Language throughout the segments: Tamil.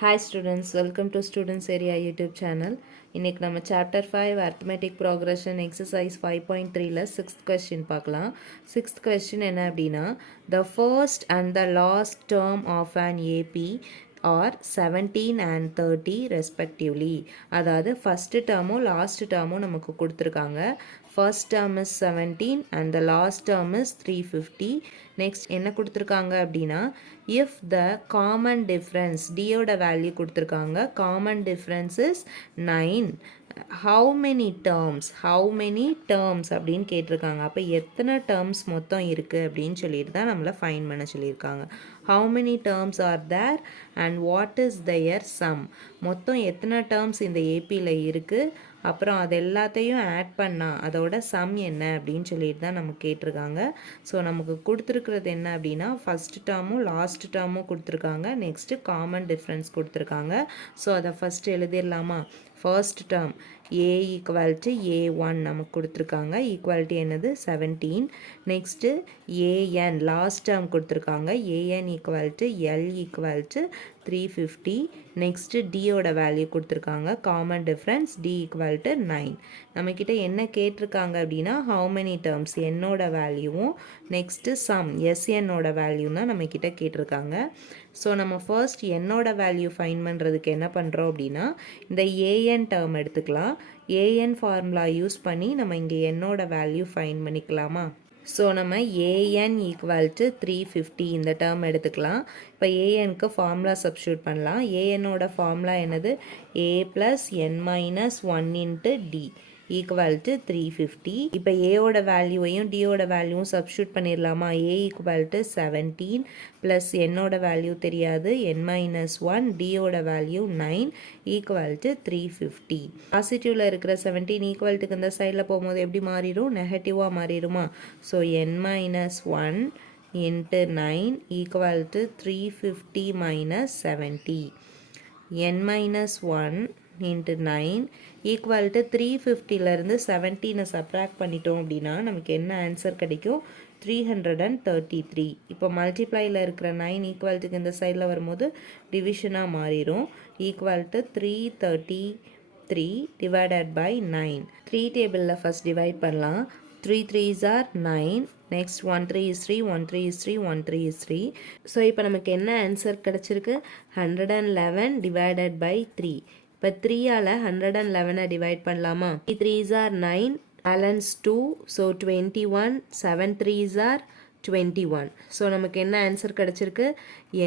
Hi students, welcome to Students Area YouTube channel. இன்னைக்கு நம்ம chapter 5 arithmetic progression exercise 5.3ல 6th question பார்க்கலாம். 6th question என்ன அப்படின்னா, the first and the last term of an AP are 17 and 30 respectively. அதாவது first termோ last termோ நமக்கு கொடுத்துருக்காங்க. First term is 17 and the last term is 350. Next என்ன கொடுத்துருக்காங்க அப்படின்னா, if the common difference d ஓட வேல்யூ கொடுத்துருக்காங்க, common difference is 9, how many terms அப்படின்னு கேட்டிருக்காங்க. அப்போ எத்தனை terms மொத்தம் இருக்குது அப்படின்னு சொல்லிட்டு தான் நம்மளை ஃபைன் பண்ண சொல்லியிருக்காங்க. how many terms are there and what is their sum. மொத்தம் எத்தனை terms இந்த ஏபியில் இருக்குது, அப்புறம் அது எல்லாத்தையும் ஆட் பண்ணால் அதோட சம் என்ன அப்படின்னு சொல்லிட்டு தான் நமக்கு கேட்டிருக்காங்க. ஸோ நமக்கு கொடுத்துருக்கிறது என்ன அப்படின்னா, ஃபஸ்ட் டேர்மும் லாஸ்ட் டேர்மும் கொடுத்துருக்காங்க, நெக்ஸ்ட்டு காமன் டிஃப்ரென்ஸ் கொடுத்துருக்காங்க. ஸோ அதை ஃபஸ்ட்டு எழுதிடலாமா? First term a equal to a1 நமக்கு கொடுத்துருக்காங்க, ஈக்குவாலிட்டி என்னது 17. நெக்ஸ்ட்டு an லாஸ்ட் டேர்ம் கொடுத்துருக்காங்க, an equal to l equal to 350. Next டியோட வேல்யூ கொடுத்துருக்காங்க, common difference d equal to 9. நம்மக்கிட்ட என்ன கேட்டிருக்காங்க அப்படின்னா, ஹவு மெனி டேர்ம்ஸ் என்னோட வேல்யூவும் நெக்ஸ்ட்டு சம் எஸ்என்னோட வேல்யூ தான் நம்மக்கிட்ட கேட்டிருக்காங்க. ஸோ நம்ம ஃபர்ஸ்ட் என்னோட வேல்யூ ஃபைன் பண்ணுறதுக்கு என்ன பண்ணுறோம் அப்படின்னா, இந்த ஏஎன் டேர்ம் எடுத்துக்கலாம். ஏஎன் ஃபார்முலா யூஸ் பண்ணி நம்ம இங்கே என்னோட வேல்யூ ஃபைன் பண்ணிக்கலாமா? ஸோ நம்ம ஏஎன் ஈக்குவல் டு 350 இந்த டேர்ம் எடுத்துக்கலாம். இப்போ ஏஎனுக்கு ஃபார்முலா சப்ஸ்டியூட் பண்ணலாம். ஏஎனோட ஃபார்முலா என்னது? a + n - 1 × d equal to 350. இப்போ ஏயோட வேல்யூவையும் டியோட வேல்யூவும் சப்ஸ்டியூட் பண்ணிடலாமா? a ஈக்குவல் டு 17 ப்ளஸ் என்னோட வேல்யூ தெரியாது n - 1, டியோட வேல்யூ 9 ஈக்குவல் டு 350. பாசிட்டிவில் இருக்கிற 17 ஈக்குவல்ட்டுக்கு இந்த சைடில் போகும்போது எப்படி மாறிடும்? நெகட்டிவாக மாறிடுமா? So n - 1 × 9 equal to 350 - 70. n - 1 × 9 equal to 350லேருந்து 17 சப்ராக்ட் பண்ணிட்டோம் அப்படின்னா நமக்கு என்ன ஆன்சர் கிடைக்கும்? 333. இப்போ மல்டிப்ளையில் இருக்கிற 9 ஈக்குவல்ட்டுக்கு இந்த சைடில் வரும்போது டிவிஷனாக மாறிடும். Equal to 333 divided by 9. 3 டேபிளில் ஃபஸ்ட் டிவைட் பண்ணலாம். 3 3s are 9. Next 1 3 is 3, 1 3 is 3, 1 3 is 3. So இப்போ நமக்கு என்ன ஆன்சர் கிடச்சிருக்கு? 111 டிவைடட் பை 3. இப்போ 3ஆல் 111 டிவைட் பண்ணலாமா? 3 3s are 9, balance 2, so 21, 7 3s are 21. So நமக்கு என்ன ஆன்சர் கிடச்சிருக்கு?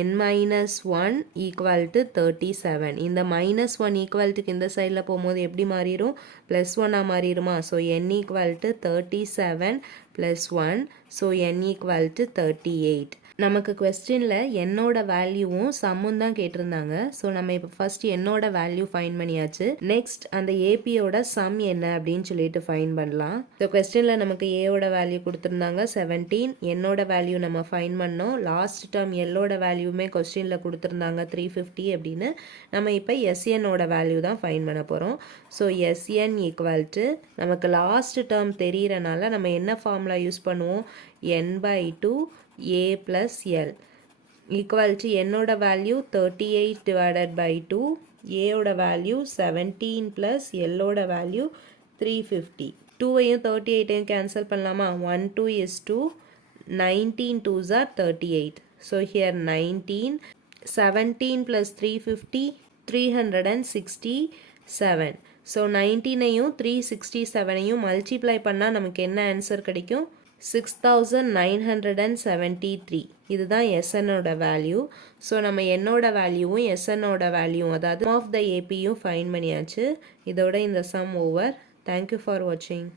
n - 1 equal to 37. இந்த -1 ஈக்குவல்ட்டுக்கு இந்த சைடில் போகும்போது எப்படி மாறிடும்? +1 மாறிடுமா? So n equal to 37 + 1, so n equal to 38. நமக்கு கொஸ்டினில் என்னோட வேல்யூவும் சம்மும் தான் கேட்டிருந்தாங்க. ஸோ நம்ம இப்போ ஃபர்ஸ்ட் என்னோட வேல்யூ ஃபைன் பண்ணியாச்சு. நெக்ஸ்ட் அந்த ஏபியோட சம் என்ன அப்படின்னு சொல்லிட்டு ஃபைன் பண்ணலாம். ஸோ கொஸ்டினில் நமக்கு ஏவோட வேல்யூ கொடுத்துருந்தாங்க 17, என்னோட வேல்யூ நம்ம ஃபைன் பண்ணோம். லாஸ்ட் டேர்ம் எல்லோட வேல்யூமே கொஸ்டினில் கொடுத்துருந்தாங்க 350 அப்படின்னு. நம்ம இப்போ எஸ்என்னோட வேல்யூ தான் ஃபைன் பண்ண போகிறோம். ஸோ எஸ்என் ஈக்குவல் டு நமக்கு லாஸ்ட் டேர்ம் தெரிகிறனால நம்ம என்ன ஃபார்முலா யூஸ் பண்ணுவோம்? n/2 a plus l equal to என்னோட வேல்யூ 38 divided by 2, a ஓட வேல்யூ 17 plus l ஓட வேல்யூ 350. 2ஐயும் 38ஐயும் கேன்சல் பண்ணலாமா? 1 2 is 2, 19 2s are 38. So here 19, 17 plus 350, 367. So 19ஐயும் 367ஐயும் multiply பண்ணால் நமக்கு என்ன ஆன்சர் கிடைக்கும்? 6973. இதுதான் எஸ்என்னோட வேல்யூ. ஸோ நம்ம என்னோட வேல்யூவும் எஸ்என்னோட வேல்யூவும் அதாவது ஆஃப் த ஏபியும் ஃபைன் பண்ணியாச்சு. இதோட இந்த சம் ஓவர். தேங்க்யூ ஃபார் வாட்சிங்.